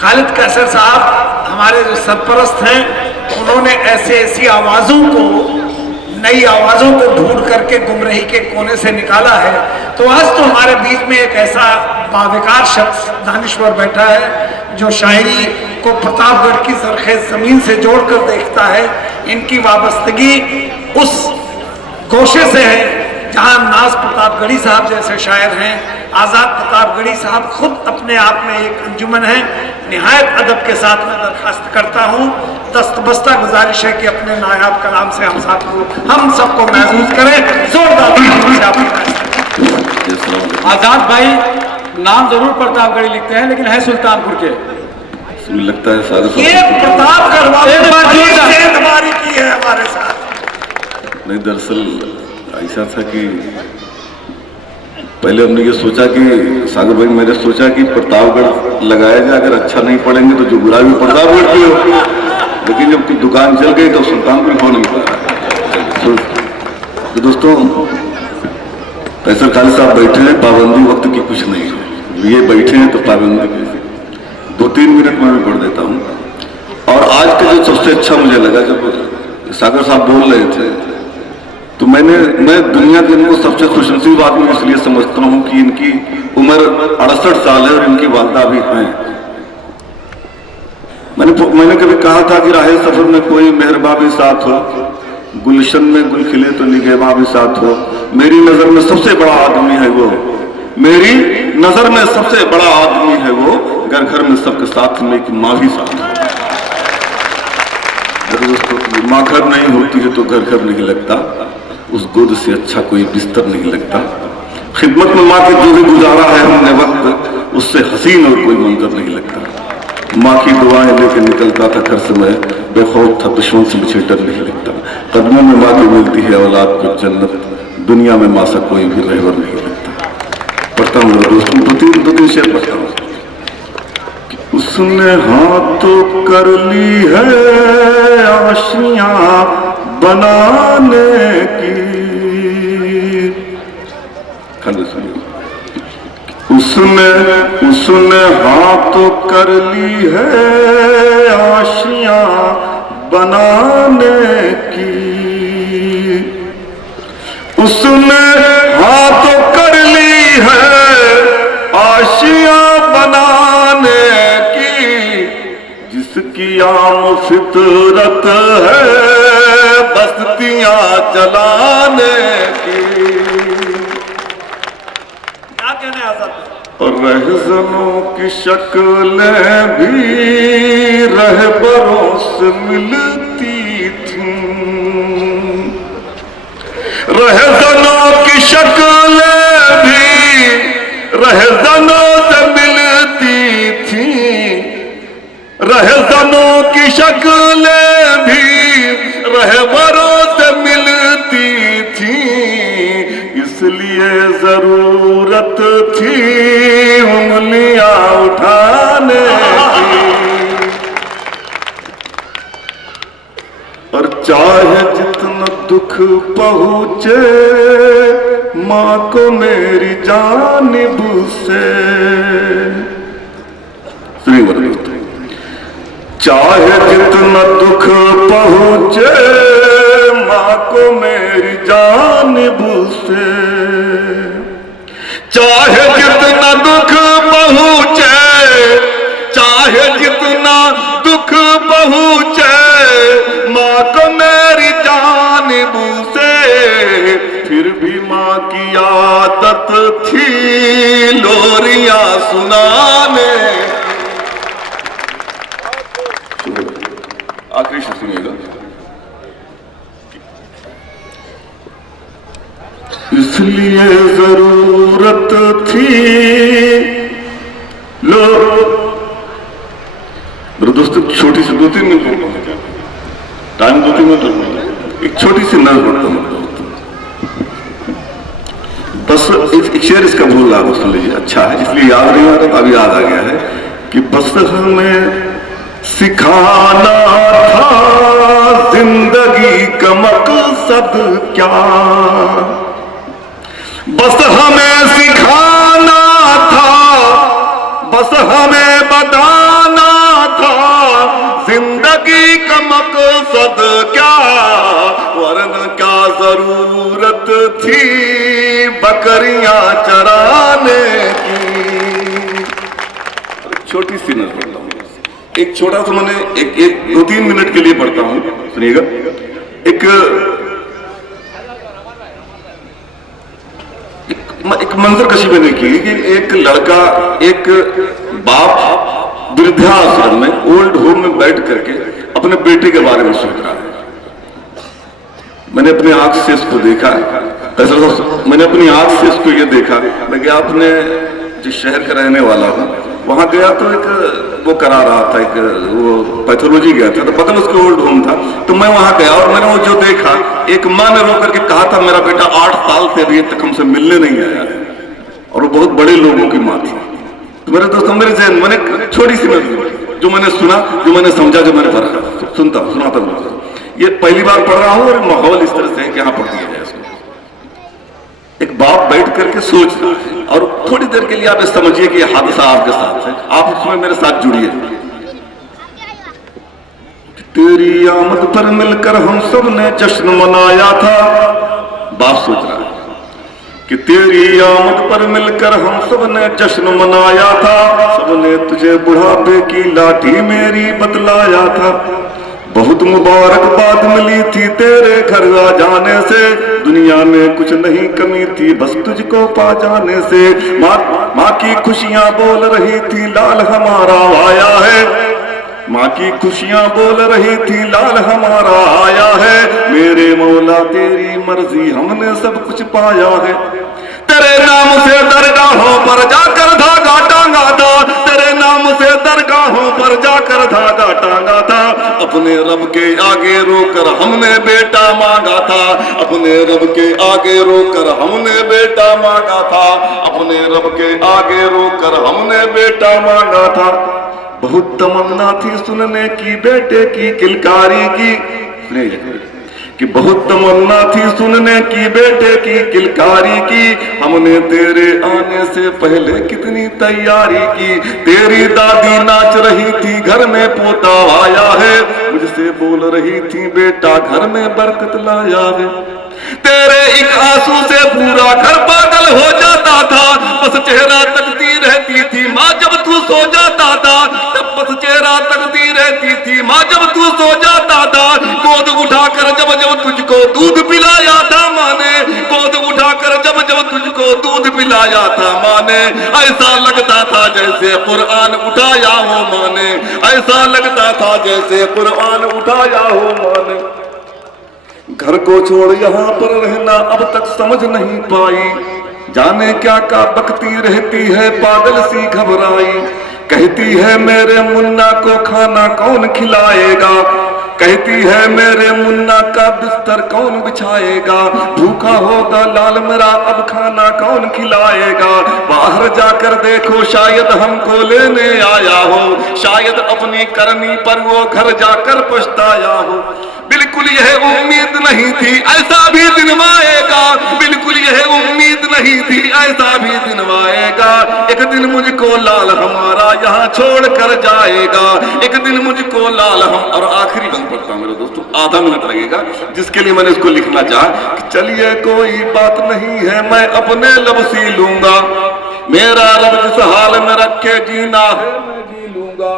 खालिद कैसर साहब हमारे जो सरपरस्त हैं, उन्होंने ऐसी आवाज़ों को, नई आवाज़ों को ढूंढ करके गुमराही के कोने से निकाला है। तो आज तो हमारे बीच में एक ऐसा बाविकार शख्स दानिश्वर बैठा है जो शायरी को प्रतापगढ़ की सरखेज ज़मीन से जोड़कर देखता है। इनकी वाबस्तगी उस गोशे से है जहां नाज प्रतापगढ़ी साहब जैसे शायर हैं, आज़ाद प्रतापगढ़ी साहब खुद अपने आप में एक अंजुमन है। निहायत अदब के साथ मैं दरखास्त करता हूँ, दस्तबस्ता गुजारिश है कि अपने नायाब कलाम से हम सबको महसूस करें। जोरदार आज़ाद भाई नाम जरूर प्रतापगढ़ी लिखते हैं लेकिन है सुल्तानपुर के। लगता है सागर ये प्रतापगढ़ वाले सेंधमारी की है हमारे साथ। नहीं, दरअसल ऐसा था कि पहले हमने ये सोचा कि सागर भाई, मैंने सोचा कि प्रतापगढ़ लगाया जाए, अगर अच्छा नहीं पढ़ेंगे तो जुगुड़ा भी प्रतापगढ़ की हो, लेकिन जब दुकान चल गई तो सुल्तानपुर हो नहीं पाया। तो दोस्तों, कैसर खालिद साहब बैठे हैं, पाबंदी वक्त की कुछ नहीं है, ये बैठे हैं तो पाबंदी कैसे, 2-3 मिनट में भी पढ़ देता हूँ। और आज का जो सबसे अच्छा मुझे लगा, जब सागर साहब बोल रहे थे तो मैं दुनिया के इनको सबसे खुशनसीब आदमी इसलिए समझता हूँ कि इनकी उम्र 68 साल है और इनकी वालदा भी हैं। मैंने कभी कहा था कि राहे सफर में कोई मेहरबा भी साथ हो, गुलशन में गुल खिले तो निगहबा भी साथ हो। मेरी नजर में सबसे बड़ा आदमी है वो, मेरी नजर में सबसे बड़ा आदमी है वो, घर में सबके साथ में एक माँ भी साथ है। दोस्तों, माँ घर नहीं होती है तो घर नहीं लगता, उस गोद से अच्छा कोई बिस्तर नहीं लगता। खिदमत में माँ की जो भी गुजारा है हमने वक्त, उससे हसीन और कोई मंजर नहीं लगता। माँ की दुआएं लेके निकलता था घर से मैं, बेखौफ था दुश्मन से मुझे डर नहीं लगता। कदमों में माँ की मिलती है औलाद को जन्नत, दुनिया में माँ सा कोई भी रहबर नहीं लगता। पढ़ता हूँ दोस्तों, दो तीन शेर पढ़ता हूँ। उसने हाथों कर ली है आशियां बनाने की, उसने हाथों कर ली है आशियां बनाने की, उसने हाथों कर ली है आशियां बनाने की, जिसकी आम फितरत है बस्तियां जलाने की। क्या कहने आजाद? और रहज़नों की शक्लें भी रहबरों से मिलती थीं, रहज़नों की शक्लें भी रहज़नों से मिलती थीं, रहज़नों की शक्लें भी रहबरों से मिलती थीं, इसलिए जरूरत थी उंगलियां उठाने की। और चाहे जितना दुख पहुंचे माँ को मेरी जानिब से, चाहे जितना दुख पहुंचे माँ को मेरी जानिब से, चाहे जितना दुख पहुंचे, चाहे जितना दुख पहुंचे माँ को मेरी जानिब से, फिर भी माँ की आदत थी लोरियां सुनाने। आखिरी शेर सुनिएगा। इसलिए जरूरत थी लो, मेरे दोस्तों छोटी सी 2-3 मिनट टाइम 2-3 मिनट, एक छोटी सी नज़र पड़ता हूँ बस। एक शेर इसका बोल रहा सुन लीजिए, अच्छा है इसलिए याद नहीं आ रहा, अभी याद आ गया है कि बस हमें सिखाना था जिंदगी का मकसद क्या, बस हमें सिखाना था, बस हमें बताना पढ़ता हूँ। एक छोटा सा मैंने एक 2-3 मिनट के लिए पढ़ता हूँ, सुनिएगा। एक मंजर कशी मैंने की कि एक लड़का, एक बाप वृद्धाश्रम में, ओल्ड होम में बैठ करके अपने बेटे के बारे में सोच रहा है। मैंने अपनी आंख से इसको देखा, मैंने अपनी आंख से इसको ये देखा। मैं गया अपने जिस शहर का रहने वाला हूँ वहां गया तो एक वो करा रहा था, एक वो पैथोलॉजी गया था, तो बगल उसके ओल्ड होम था, तो मैं वहां गया और मैंने वो जो देखा, एक माँ ने रो करके कहा था मेरा बेटा 8 साल से अभी तक हमसे मिलने नहीं आया है, और वो बहुत बड़े लोगों की माँ थी। तो मेरे दोस्तों, मेरे जहन मैंने छोटी सी जो मैंने सुना, जो मैंने समझा, जो मैंने पढ़ा, सुनाता हूँ। ये पहली बार पढ़ रहा हूँ और माहौल इस तरह से है कि यहाँ पढ़ दिया जाए इसको। एक बाप बैठ करके सोच रहा है, और थोड़ी देर के लिए आप समझिए कि यह हादसा आपके साथ है, आप उसमें मेरे साथ जुड़िए। तेरी आमद पर मिलकर हम सब ने जश्न मनाया था, बाप सोच रहा है कि तेरी आमद पर मिलकर हम सब ने जश्न मनाया था, सबने तुझे बुढ़ापे की लाठी मेरी बतलाया था। बहुत मुबारकबाद मिली थी तेरे घर आ जाने से, दुनिया में कुछ नहीं कमी थी बस तुझको पा जाने से। माँ की खुशियां बोल रही थी लाल हमारा आया है, माँ की खुशियां बोल रही थी लाल हमारा आया है। मेरे मौला तेरी मर्जी हमने सब कुछ पाया है। तेरे नाम से दरगाहों पर जाकर धागा टांगा था, तेरे नाम से दरगाहों पर जाकर धागा टांगा था। अपने रब के आगे रोकर हमने बेटा मांगा था, अपने रब के आगे रोकर हमने बेटा मांगा था, अपने रब के आगे रोकर हमने बेटा मांगा था। बहुत तमन्ना थी सुनने की बेटे की किलकारी की, कि बहुत तमन्ना थी सुनने की बेटे की किलकारी की, हमने तेरे आने से पहले कितनी तैयारी की। तेरी दादी नाच रही थी घर में पोता आया है, मुझसे बोल रही थी बेटा घर में बरकत लाया है। तेरे एक आंसू से पूरा घर पागल हो जाता था, बस चेहरा तकती रहती थी माँ जब तू सो जाता था, तब बस चेहरा तकती रहती थी माँ जब तू सो जाता था। गोद उठाकर जब जब तुझको दूध पिलाया था माँ ने, गोद उठाकर जब जब तुझको दूध पिलाया था माँ ने, ऐसा लगता था जैसे कुरान उठाया हो माँ ने, ऐसा लगता था जैसे कुरान उठाया हो माँ ने। घर को छोड़ यहाँ पर रहना अब तक समझ नहीं पाई, जाने क्या का बकती रहती है पागल सी घबराई। कहती है मेरे मुन्ना को खाना कौन खिलाएगा, कहती है मेरे मुन्ना का बिस्तर कौन बिछाएगा। भूखा होगा लाल मेरा अब खाना कौन खिलाएगा। बाहर जाकर देखो शायद हमको लेने आया हो, शायद अपनी करनी पर वो घर जाकर पछताया हो। बिल्कुल यह उम्मीद नहीं थी ऐसा भी दिन आएगा, बिल्कुल यह उम्मीद नहीं थी ऐसा भी दिन आएगा। एक दिन मुझको लाल हमारा यहाँ छोड़ कर जाएगा, एक दिन मुझको लाल हम। और आखिरी बंद पढ़ता हूँ मेरे दोस्तों, आधा मिनट लगेगा, जिसके लिए मैंने इसको लिखना चाहा कि चलिए कोई बात नहीं है मैं अपने लब सी लूंगा, मेरा रब जिस हाल में रखे जीना है मैं जी लूंगा।